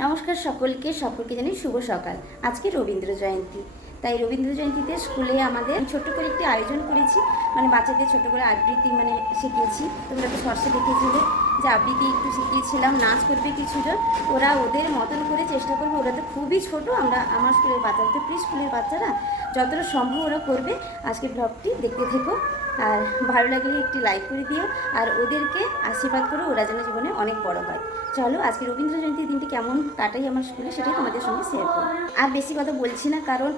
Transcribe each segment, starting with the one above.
নমস্কার সকলকে জানাই শুভ সকাল। আজকে রবীন্দ্র জয়ন্তী, তাই রবীন্দ্র জয়ন্তীতে স্কুলে আমাদের ছোট্ট করে একটি আয়োজন করেছি, মানে বাচ্চাদের ছোট করে আবৃত্তি শিখিয়েছি। তোমরা তো সরষে দেখেছিলে যে আবৃত্তি একটু শিখিয়েছিলাম, নাচ করবে কিছুজন, ওরা ওদের মতন করে চেষ্টা করবে। ওরা তো খুবই ছোট, আমার স্কুলের বাচ্চারা তো প্রি স্কুলের বাচ্চারা, যতটা সম্ভব ওরা করবে। আজকে ব্লগটি দেখতে থেকো, আর ভালো লাগলে একটি লাইক করে দিও, আর ওদেরকে আশীর্বাদ করো ওরা যেন জীবনে অনেক বড় হয়। চলো আজকে রবীন্দ্র জয়ন্তীর দিনটি কেমন কাটাই আমার স্কুলে সেটাই তোমাদের সঙ্গে শেয়ার করো। আর বেশি কথা বলছি না, কারণ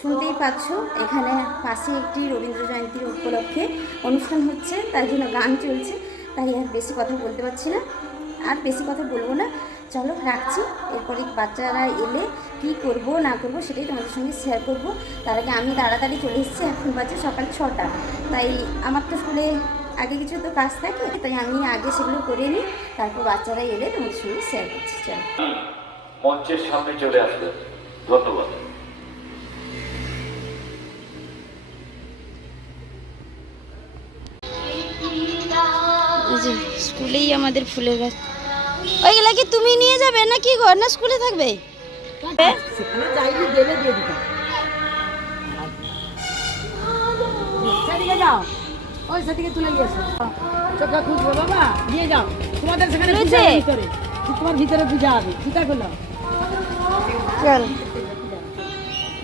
শুনতেই পাচ্ছ এখানে পাশে একটি রবীন্দ্র জয়ন্তীর উপলক্ষে অনুষ্ঠান হচ্ছে, তার জন্য গান চলছে, তাই আর বেশি কথা বলতে পারছি না, আর বেশি কথা বলবো না। চলো রাখছি, এরপরে বাচ্চারা এলে কি করব না করব সেটাই তোমাদের সঙ্গে শেয়ার করব। তার আগে আমি তাড়াতাড়ি চলে এসেছি, এখন বাজে সকাল 6টা, তাই আমার তো স্কুলে আগে কিছু তো কাজ থাকে, তাই আমি আগে সেগুলো করে নিই, তারপর বাচ্চারা এলে তোমাদের সঙ্গে শেয়ার করছি। চলো মঞ্চের সামনে চলে আসবেন, ধন্যবাদ। স্কুলেই আমাদের ফুলের গাছ, ওইগুলা কি তুমি নিয়ে যাবে না কি ঘর, না স্কুলে থাকবে? ওই সাথে তুলে নিয়েছো চোখটা খুঁজবে বাবা, দিয়ে যাও। তোমাদের সেখানে তোমার ভিতরে পূজা হবে, জুতা খোলো। চল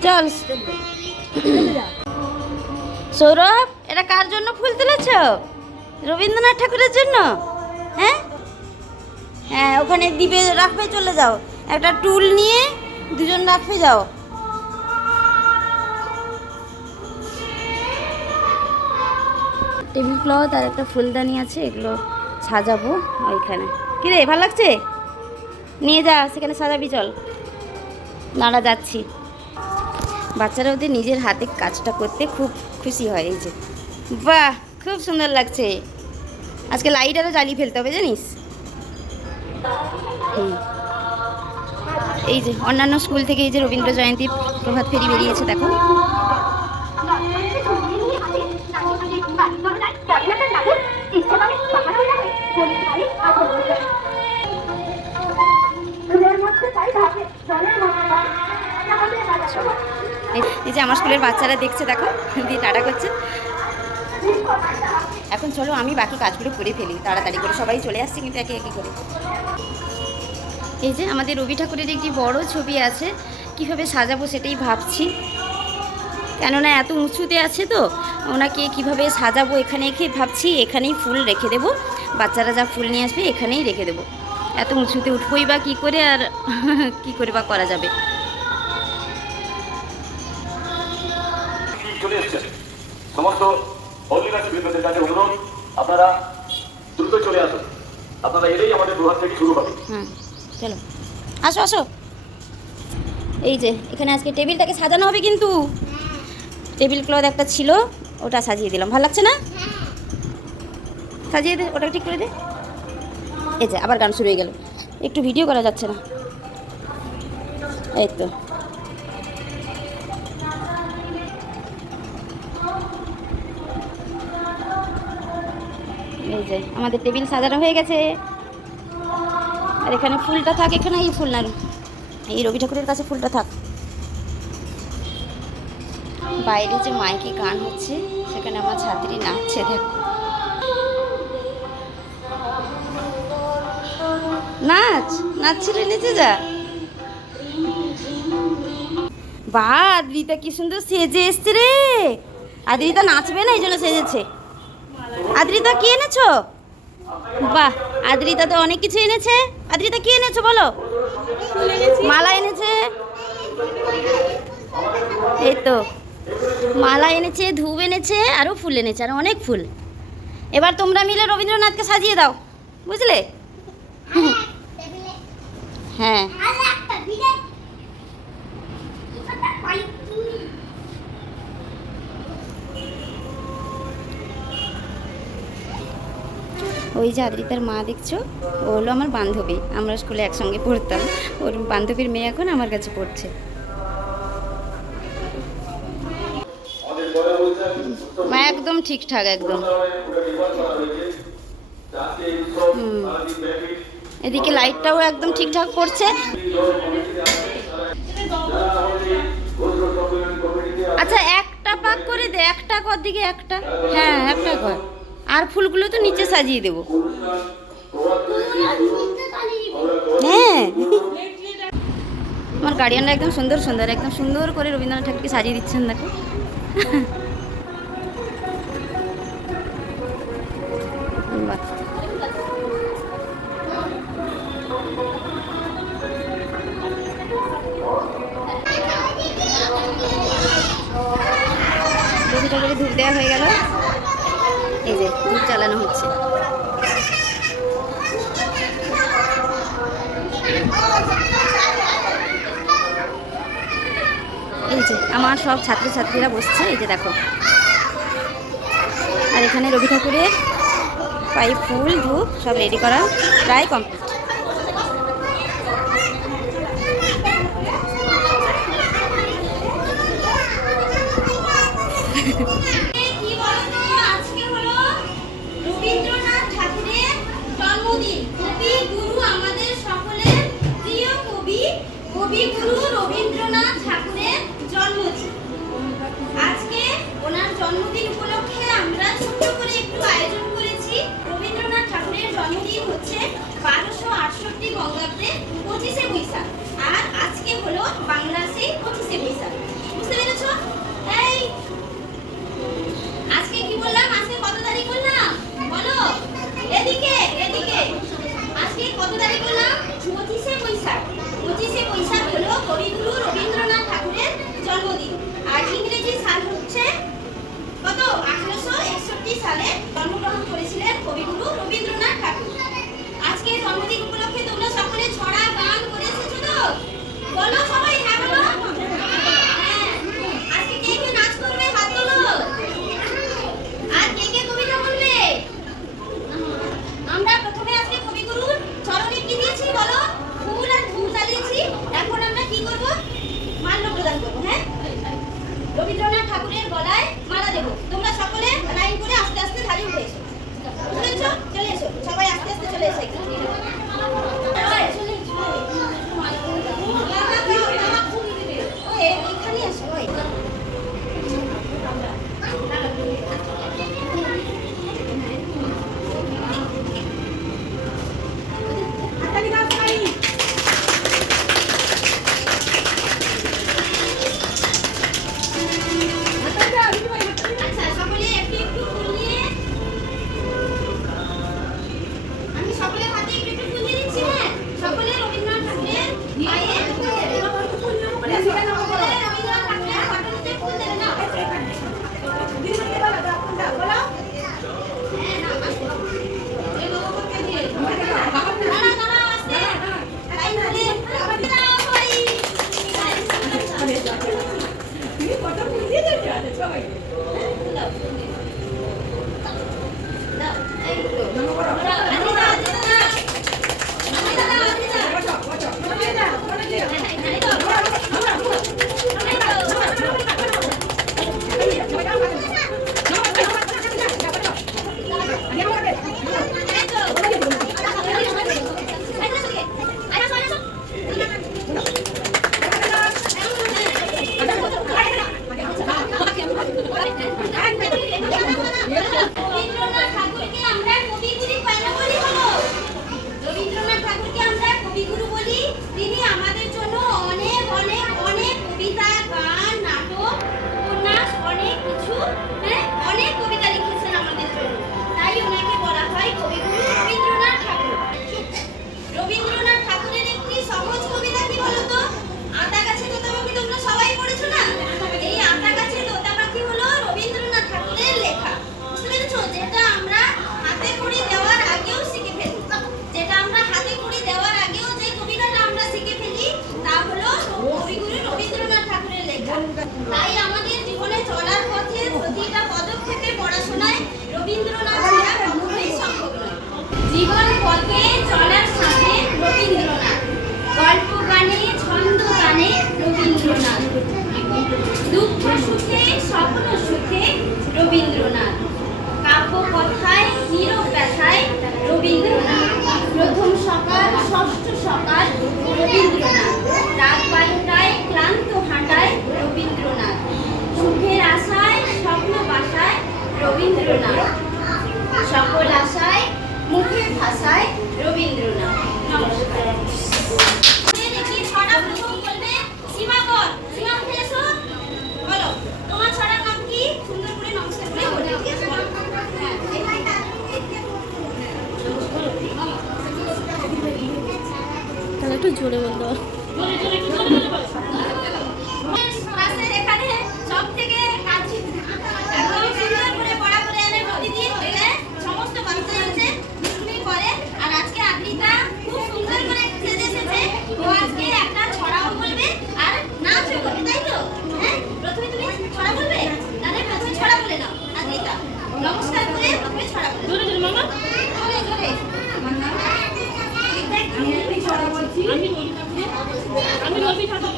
চল সৌরভ, এটা কার জন্য ফুল তুলেছ? রবীন্দ্রনাথ ঠাকুরের জন্য? হ্যাঁ হ্যাঁ, ওখানে দিবে, রাখবে, চলে যাও। একটা টুল নিয়ে দুজন রাখবে, যাও। টেবিল ক্লথ আর একটা ফুলদানি আছে, এগুলো সাজাবো ওইখানে। কিরে ভালো লাগছে? নিয়ে যা, সেখানে সাজাবি, চল। নাড়া যাচ্ছি। বাচ্চারা ওদের নিজের হাতে কাজটা করতে খুব খুশি হয়। এই যে বাহ, খুব সুন্দর লাগছে। আজকে লাইট আরও জ্বালিয়ে ফেলতে হবে জানিস। এই যে অন্যান্য স্কুল থেকে এই যে রবীন্দ্র জয়ন্তী প্রভাত ফেরি বেরিয়েছে, দেখো। এই যে আমার স্কুলের বাচ্চারা দেখছে, দেখো, দিয়ে টাটা করছে। এখন চলো আমি বাকি কাজগুলো করে ফেলি তাড়াতাড়ি করে, সবাই চলে আসছে কিন্তু একে একে করে। এই যে আমাদের রবি ঠাকুরের একটি বড় ছবি আছে, কিভাবে সাজাবো সেটাই ভাবছি, কেননা এত উঁচুতে আছে তো, ওনাকে কিভাবে সাজাবো এখানে ভাবছি। এখানেই ফুল রেখে দেবো, বাচ্চারা যা ফুল নিয়ে আসবে এখানেই রেখে দেবো। এত উঁচুতে উঠবই বা কী করে, আর কী করে বা করা যাবে। চলে এসেছেন সমস্ত হলদিবাসীদের কাছে অনুরোধ, আপনারা দ্রুত চলে আসুন। আপনারা এলেই আমাদের প্রভাত থেকে শুরু হবে। চলো আসো আসো। এই যে এখানে আজকে টেবিলটাকে সাজানো হবে, কিন্তু টেবিল ক্লথ একটা ছিল, ওটা সাজিয়ে দিলাম। ভালো লাগছে না? সাজিয়ে দে, ওটা ঠিক করে দে। এই যে আবার গান শুরু হয়ে গেল, একটু ভিডিও করা যাচ্ছে না। এই তো এই যে আমাদের টেবিল সাজানো হয়ে গেছে। আর এখানে ফুলটা থাক, এখানে এই ফুল না, এই রবি ঠাকুরের কাছে ফুলটা থাক। বাইরে যে মাইকে গান হচ্ছে, সেখানে আমার ছাত্রী নাচছে, দেখো। নাচছিল, নিচে যা। বা আদ্রিতা কি সুন্দর সেজে এসছে রে। আদ্রিতা নাচবে না, এই জন্য সেজেছে। আদ্রিতা কি এনেছো? বাহ, আদ্রিতা তো অনেক কিছু এনেছে। আদ্রিতা কি এনেছো বলো? মালা এনেছে, এই তো মালা এনেছে, ধূপ এনেছে, আরও ফুল এনেছে, আর অনেক ফুল। এবার তোমরা মিলে রবীন্দ্রনাথকে সাজিয়ে দাও, বুঝলে? হ্যাঁ ওই যে আদ্রিতার মা দেখছো, ও হলো আমার বান্ধবী, আমরা স্কুলে একসঙ্গে পড়তাম। ওর বান্ধবীর মেয়ে এখন আমার কাছে পড়ছে। একদম ঠিকঠাক একদম। এদিকে লাইটটাও একদম ঠিকঠাক পড়ছে। আচ্ছা একটা পাক করে দে, একটা কর দিকে একটা, হ্যাঁ একটা কর। আর ফুলগুলো তো নিচে সাজিয়ে দেবো। হ্যাঁ আমার গার্ডিয়ানরা একদম সুন্দর সুন্দর, একদম সুন্দর করে রবীন্দ্রনাথ ঠাকুরকে সাজিয়ে দিচ্ছেন দেখো। বাহ। রবি ঠাকুরের ধূপ দেওয়া হয়ে গেল, এই যে ধূপ চালানো হচ্ছে। এই যে আমার সব ছাত্রছাত্রীরা বসছে, এই যে দেখো। আর এখানে রবি ঠাকুরের পাইপ ফুল ধূপ সব রেডি করা প্রায় কমপ্লিট। রবীন্দ্রনাথ ঠাকুরের জন্মদিন। কবিগুরু আমাদের সকলের প্রিয় কবিগুরু রবীন্দ্রনাথ ঠাকুরের জন্মদিন। আজকে ওনার জন্মদিন উপলক্ষে আমরা ছোট্ট করে একটু আয়োজন করেছি। রবীন্দ্রনাথ ঠাকুরের জন্মদিন হচ্ছে 1268 বঙ্গাব্দে 25শে বৈশাখ, আর আজকে হলো বাংলার সেই 25শে বৈশাখ। বুঝতে পেরেছো? এই আজকে কি বললাম? আজকে কত তারিখ বললাম? বলো এদিকে এদিকে। আজকে কত তারিখ বললাম? 25শে বৈশাখ। 25শে বৈশাখ হলো কবিগুরু রবীন্দ্রনাথ ঠাকুরের জন্মদিন। আর ইংরেজি সাল হচ্ছে কত? 1861 সালে জন্মগ্রহণ করেছিলেন কবিগুরু রবীন্দ্রনাথ ঠাকুর। আজকে জন্মদিন উপলক্ষে তোমরা সকলে ছড়া গান করে এসেছো তো? বলো সবাই, হ্যাঁ বলো। হ্যাঁ, আজকে কে কে নাচ করবে হাত তোলো। আর কে কে কবিতা বলবে? আমরা প্রথমে আজকে কবিগুরুর চরণে কি দিয়েছি বলো? ফুল আর ধূপ জ্বালিয়েছি। এখন আমরা কি করব? মাল্য প্রদান করব। হ্যাঁ, রবীন্দ্রনাথ ঠাকুরের গলায় মালা দেব। তোমরা সকলে লাইন করে আস্তে আস্তে ধারে উঠে এসো। বুঝেছো? চলে এসো সবাই, আস্তে আস্তে চলে এসো। এখানে আসো। আচ্ছা সকলে একটু একটু ফুল নিয়ে, আমি সকলের হাতে একটু একটু ফুল দিয়ে দিচ্ছি। হ্যাঁ, সকলে রবীন্দ্রনাথ ঠাকুরের পায়ে রবীন্দ্রনাথ ঠাকুরের ফটোতে ফুল দেবে না? বলো। হ্যাঁ না, এই লোককে দিয়ে দাঁড়া দাঁড়া আস্তে লাইন ধরে দাও ভাই। তুমি কত ফুল দিয়ে দেবে সবাই? দাও দাও, এই তো আমি দাও দিতে দাও, আমি দাও দিতে দাও, আমি দাও এই তো রবীন্দ্রনাথ ঠাকুরকে আমরা কবিগুরু কেন বলি বলো? রবীন্দ্রনাথ ঠাকুরকে আমরা কবিগুরু বলি, তিনি আমাদের জন্য অনেক অনেক অনেক কবিতা, গান, নাটক, উপন্যাস, অনেক কিছু, হ্যাঁ অনেক কবিতা লিখেছেন আমাদের জন্য। তাই ওনাকে বলা হয় কবিগুরু রবীন্দ্রনাথ ঠাকুর। রবীন্দ্রনাথ ঠাকুরের একটি সহজ কবিতা কি বলো তো? আতা গাছে তোতা পাখি তোমরা সবাই পড়েছো না? এই আতা গাছে তোতা পাখি হলো রবীন্দ্রনাথ ঠাকুরের লেখা। বুঝতে পেরেছো? যেটা আমরা হাতে খড়ি দেওয়ার আগেও শিখে ফেলি, যেটা আমরা হাতে খড়ি দেওয়ার আগেও যে কবিতাটা আমরা শিখে ফেলি তা হলো কবিগুরু রবীন্দ্রনাথ ঠাকুরের লেখা। তাই আমাদের জীবনে চলার পথে প্রতিটা পদক্ষেপে পড়াশোনায় রবীন্দ্রনাথ ছাড়া কখনোই সম্ভব নয়। জীবন পথে চলার সাথে রবীন্দ্রনাথ, গল্প গানে ছন্দ গানে রবীন্দ্রনাথ। দুঃখ সুখে স্বপ্ন সুখে রবীন্দ্রনাথ, কাব্য কথায় নীরব ব্যথায় রবীন্দ্রনাথ, প্রথম সকাল ষষ্ঠ সকাল রবীন্দ্রনাথ, রাত 12টায় ক্লান্ত হাঁটায় রবীন্দ্রনাথ, সুখের আশায় স্বপ্ন বাসায় রবীন্দ্রনাথ, সকল আশায় মুখের ভাষায় রবীন্দ্রনাথ। নমস্কার। দেখি ছড়া প্রথম বলবে সীমাকর। সীমা উঠে এসো, বলো তোমার ছড়ার নাম কি? সুন্দর করে নমস্কার করে বলো। হ্যাঁ, তাহলে একটু জোরে বলতো। ক্লাসের এখানে সবথেকে কাছে একদম সুন্দর করে পড়া করে এনে প্রতিদিন এখানে সমস্ত বাচ্চা হচ্ছে দুষ্টুমি করে। আর আজকে আদ্রিতা খুব সুন্দর করে সেজে এসেছে। ও আজকে একটা ছড়াও বলবে আর নাচও করবে, তাই তো? হ্যাঁ, প্রথমে তুমি ছড়া বলবে, তাহলে প্রথমে ছড়া বলে নাও আদ্রিতা। নমস্কার করে প্রথমে ছড়া বলবে। জোরে জোরে মামা, জোরে জোরে। আমি ছড়া বলছি, আমি রবি ঠাকুর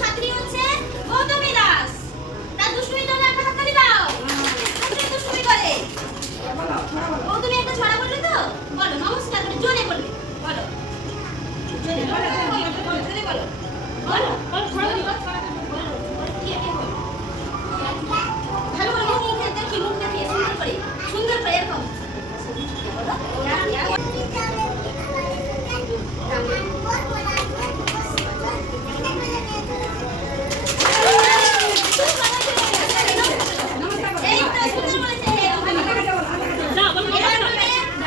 ছাত্রী হচ্ছে গৌতমী দাস। তার দুষ্টুমির জন্য একটা হাততালি দাও। ছাত্রী দুষ্টুমি করে। গৌতমী একটা ছড়া বলবে তো? বলো, নমস্কার করে জোরে বলবে। বলো, জোরে বলো, জোরে বলো, বলো, বলো, ছড়া বলো, ভালো করে মুখে দেখি, মুখ দেখিয়ে সুন্দর করে এরকম বলো। এই তো সুন্দর বলেছে।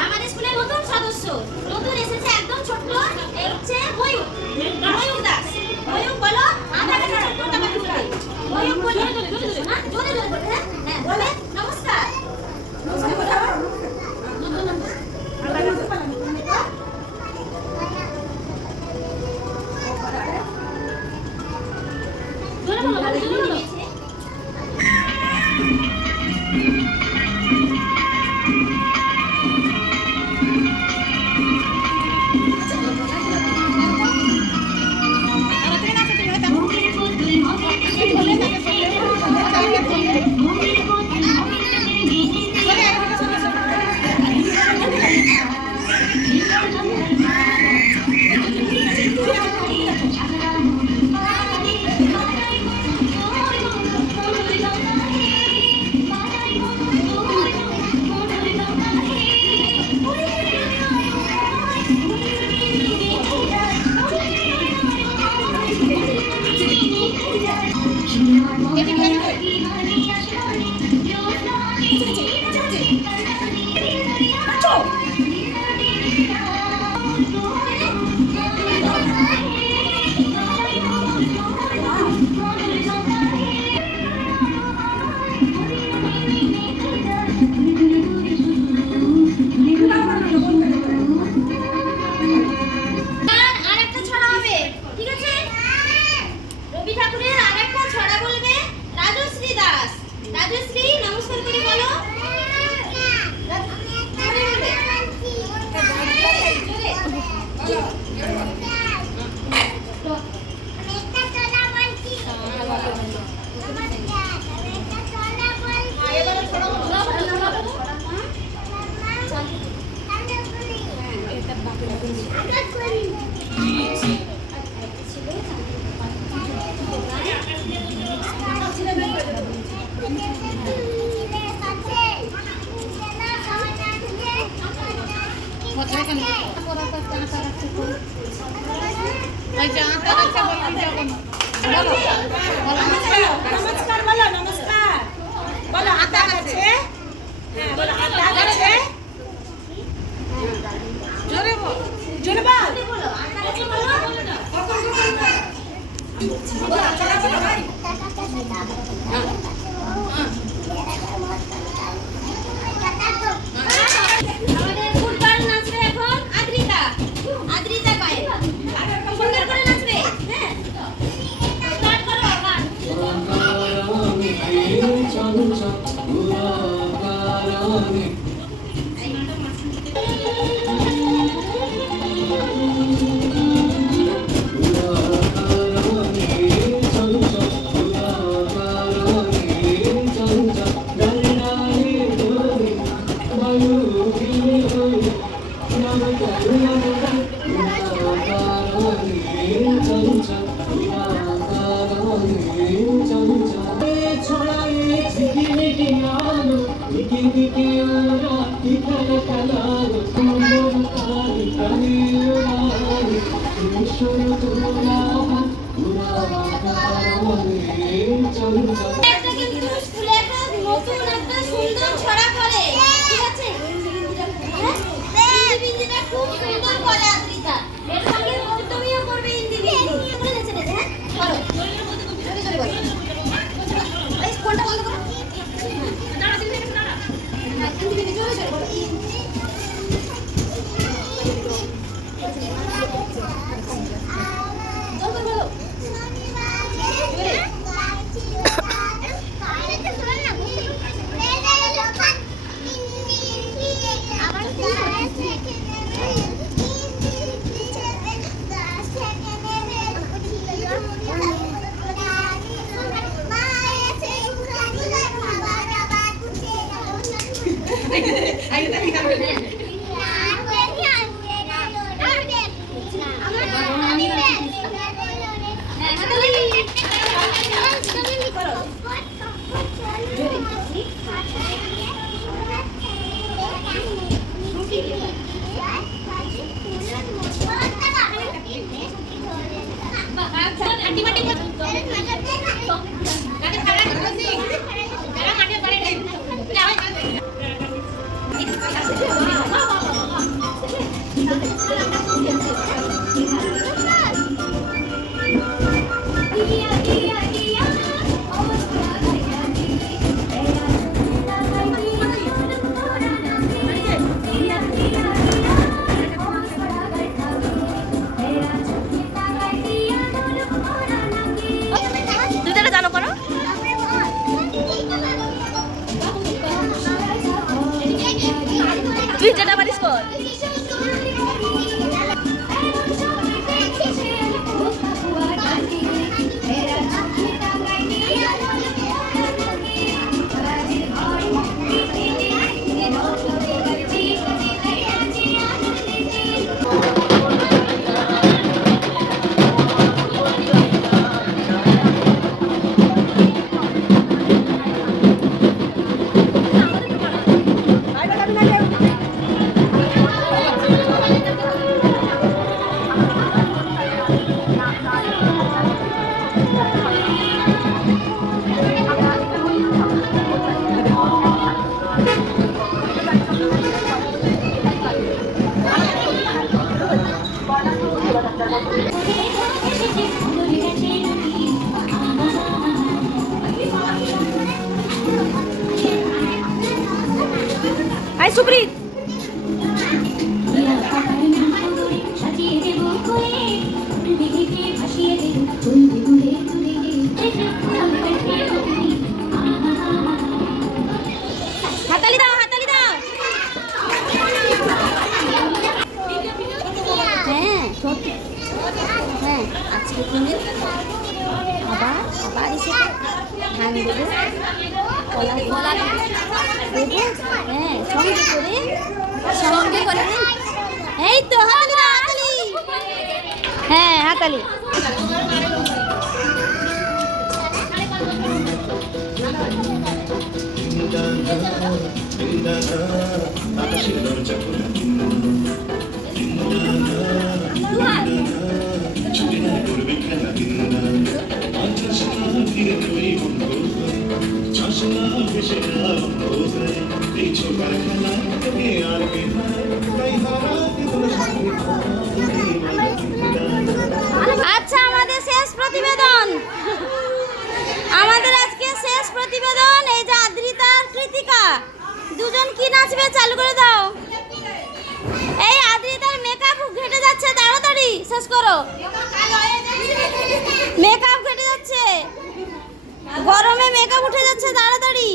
আমাদের স্কুলের নতুন সদস্য, নতুন এসেছে, একদম ছোট্ট, এই হচ্ছে ময়ূর। ময়ূর দাস। ময়ূর বলো, আধা কাছে ছোট্টটা বাকি বলবে। ময়ূর বলো, না জোরে জোরে বলবে। হ্যাঁ, বলে নমস্কার। নমস্কার বলো। জোরে বলো, জোরে বলো। আরেকটা ছড়া হবে, ঠিক আছে? রবি ঠাকুরের আরেকটা ছড়া বলবে রাজশ্রী দাস। রাজশ্রী, নমস্কার করে বলো। জোরে বলবে। এবারে ছড়া বলো। নমস্কার বলো, নমস্কার বলো। আতা গাছে, হ্যাঁ বলো, আতা গাছে। জোরে বল, জোরে বল। আমাদের ফুটবল নাচবে এখন আদ্রিতা। আদ্রিতা পায়ে সুন্দর করে নাচবে। হ্যাঁ স্টার্ট করো আবার। একটা কিন্তু স্কুলে একটা নতুন একটা সুন্দর ছড়া পড়ে। ঠিক আছে? হ্যাঁ? হিন্দিটা খুব সুন্দর পড়ে আদ্রিতা। এর সঙ্গে তুমিও করবে হিন্দি। বলে দিয়েছে রে, হ্যাঁ? করো। জোরে জোরে বলো। এই ফোনটা বন্ধ করো। দাঁড়া দিদি দাঁড়া। হ্যাঁ, হিন্দি জোরে জোরে বলো। জোরে বলো। তুই যেটা পারিস কর। আই সুপ্রিত হাতালি দাও, হাতালি দাও। হ্যাঁ হ্যাঁ, আজকে তুমি আবার আবার এসে ধান দেবো, কলা দেবো। হ্যাঁ, সঙ্গে করে এই তো হাতালি দাও, হাতালি। হ্যাঁ, হাতালি। আচ্ছা, আমাদের শেষ প্রতিবেদন। আদ্রি নাচবে, চালু করে দাও। এই আদ্রিতার মেকআপ ঘেটে যাচ্ছে, তাড়াতাড়ি শেষ করো। মেকআপ ঘেটে যাচ্ছে, গরমে মেকআপ উঠে যাচ্ছে, তাড়াতাড়ি।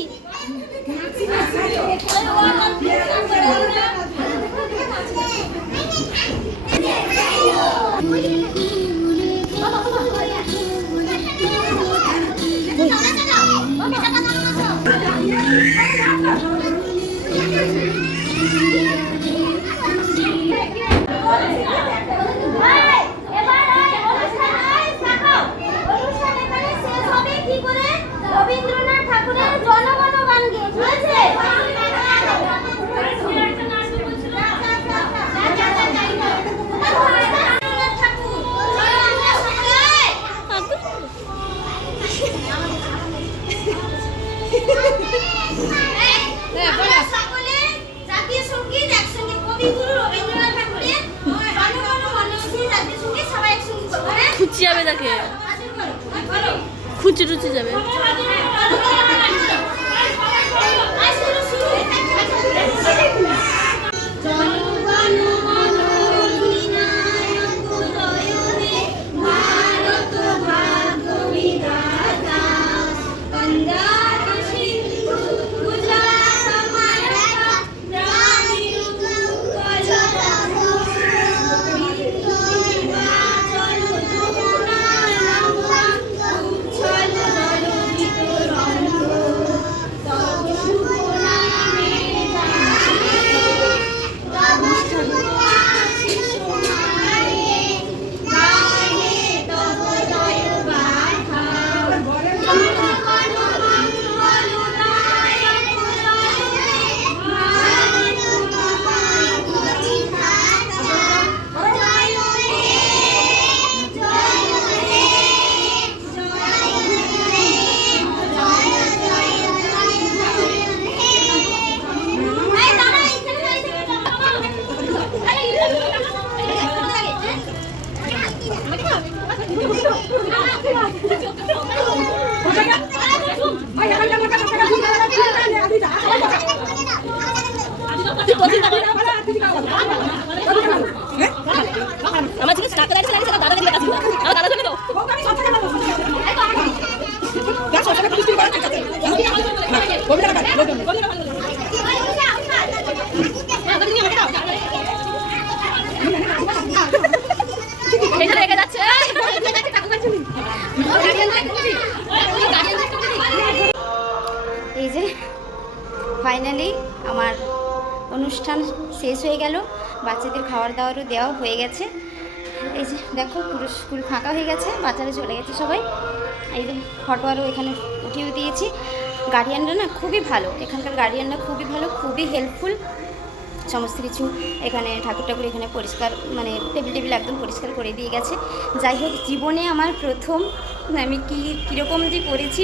রবীন্দ্রনাথ ঠাকুরের জনগণ গান গেয়ে, ঠিক আছে? সকলে জাতীয় সঙ্গীত একসঙ্গে, কবিগুরু রবীন্দ্রনাথ ঠাকুরের জনগণ মন জাতীয় সঙ্গীত সবাই একসঙ্গে করবো, হ্যাঁ? খুঁজছি যাবে তাকে, বলো। খুঁজে টুচে যাবে। আমার জিনিস টাকা লাগছে লাগছে দাদা দিয়ে কাছে আমার দাদা জন্য দাও। এটা রেখে যাচ্ছে। এই যে ফাইনালি আমার অনুষ্ঠান শেষ হয়ে গেল, বাচ্চাদের খাবার দাবারও দেওয়া হয়ে গেছে। এই যে দেখো পুরো স্কুল ফাঁকা হয়ে গেছে, বাচ্চারা চলে গেছে সবাই। এই যে ফটো আরও এখানে উঠিয়ে দিয়েছি। গার্ডিয়ানরা না খুবই ভালো, এখানকার গার্ডিয়ানরা খুবই ভালো, খুবই হেল্পফুল। সমস্ত কিছু এখানে ঠাকুর ঠাকুর এখানে পরিষ্কার, মানে টেবিল একদম পরিষ্কার করে দিয়ে গেছে। যাই হোক, জীবনে আমার প্রথম আমি কীরকম যে করেছি,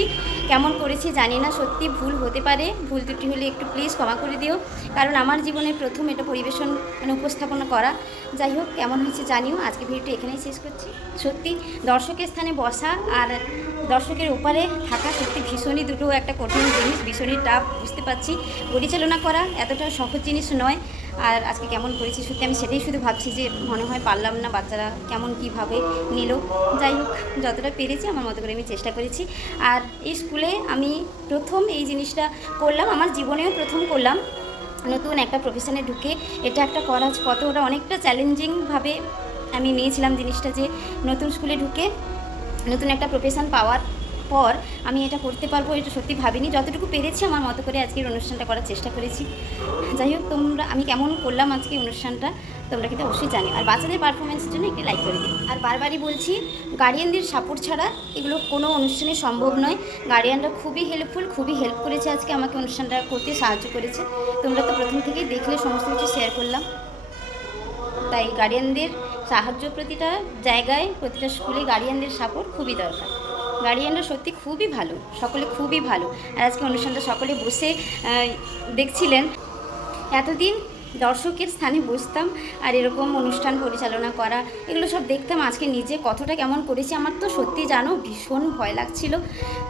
কেমন করেছি জানি না, সত্যি ভুল হতে পারে, ভুল ত্রুটি হলে একটু প্লিজ ক্ষমা করে দিও, কারণ আমার জীবনে প্রথম এটা পরিবেশন মানে উপস্থাপনা করা। যাই হোক, কেমন হয়েছে জানিও। আজকে ভিডিওটা এখানেই শেষ করছি। সত্যি দর্শকের স্থানে বসা আর দর্শকের ওপারে থাকা সত্যি ভীষণই দুটো একটা কঠিন জিনিস, ভীষণই টাফ, বুঝতে পারছি। পরিচালনা করা এতটা সহজ জিনিস নয়। আর আজকে কেমন করেছি সত্যি আমি সেটাই শুধু ভাবছি যে মনে হয় পারলাম না, বাচ্চারা কেমন কীভাবে নিল। যাই হোক, যতটা পেরেছি আমার মতো করে আমি চেষ্টা করেছি। আর এই স্কুলে আমি প্রথম এই জিনিসটা করলাম, আমার জীবনেও প্রথম করলাম। নতুন একটা প্রফেশনে ঢুকে এটা একটা করা কতটা অনেকটা চ্যালেঞ্জিংভাবে আমি নিয়েছিলাম জিনিসটা, যে নতুন স্কুলে ঢুকে নতুন একটা প্রফেশন পাওয়ার পর আমি এটা করতে পারবো, এটা সত্যি ভাবিনি। যতটুকু পেরেছি আমার মতো করে আজকের অনুষ্ঠানটা করার চেষ্টা করেছি। যাই হোক, আমি কেমন করলাম আজকে অনুষ্ঠানটা তোমরা কিন্তু অবশ্যই জানি। আর বাচ্চাদের পারফরমেন্সের জন্য একটু লাইক করে দিই। আর বারবারই বলছি, গার্ডিয়ানদের সাপোর্ট ছাড়া এগুলো কোনো অনুষ্ঠানে সম্ভব নয়। গার্ডিয়ানরা খুবই হেল্পফুল, খুবই হেল্প করেছে আজকে আমাকে অনুষ্ঠানটা করতে সাহায্য করেছে। তোমরা তো প্রথম থেকেই দেখলে, সমস্ত কিছু শেয়ার করলাম। তাই গার্ডিয়ানদের সাহায্য প্রতিটা জায়গায়, প্রতিটা স্কুলে গার্ডিয়ানদের সাপোর্ট খুবই দরকার। গার্ডিয়ানরা সত্যি খুবই ভালো, সকলে খুবই ভালো। আর আজকে অনুষ্ঠানটা সকলে বসে দেখছিলেন। এতদিন দর্শকের স্থানে বসতাম আর এরকম অনুষ্ঠান পরিচালনা করা, এগুলো সব দেখতাম। আজকে নিজে কতটা কেমন করেছি আমার তো সত্যি জানো ভীষণ ভয় লাগছিল।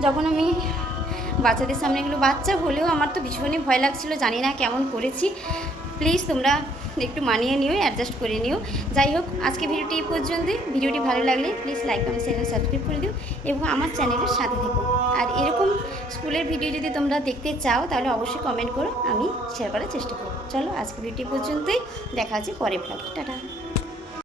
যখন আমি বাচ্চাদের সামনে এগুলো বাচ্চা হলেও আমার তো ভীষণই ভয় লাগছিল, জানি না কেমন করেছি। প্লিজ তোমরা একটু মানিয়ে নিও, অ্যাডজাস্ট করে নিও। যাই হোক, আজকে ভিডিওটি এই পর্যন্তই। ভিডিওটি ভালো লাগলে please like comment share subscribe করে দিও এবং আমার চ্যানেলের সাথে থেকো। আর এরকম স্কুলের ভিডিও যদি তোমরা দেখতে চাও তাহলে অবশ্যই কমেন্ট করো, আমি শেয়ার করার চেষ্টা করব। চলো আজকে ভিডিওটি পর্যন্তই, দেখা হচ্ছে পরের ব্লগে। টাটা।